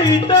ಕೈತಾ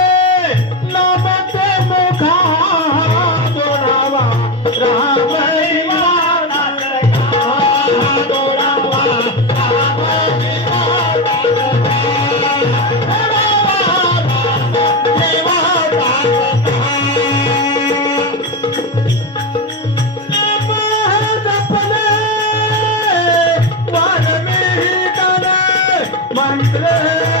मंत्र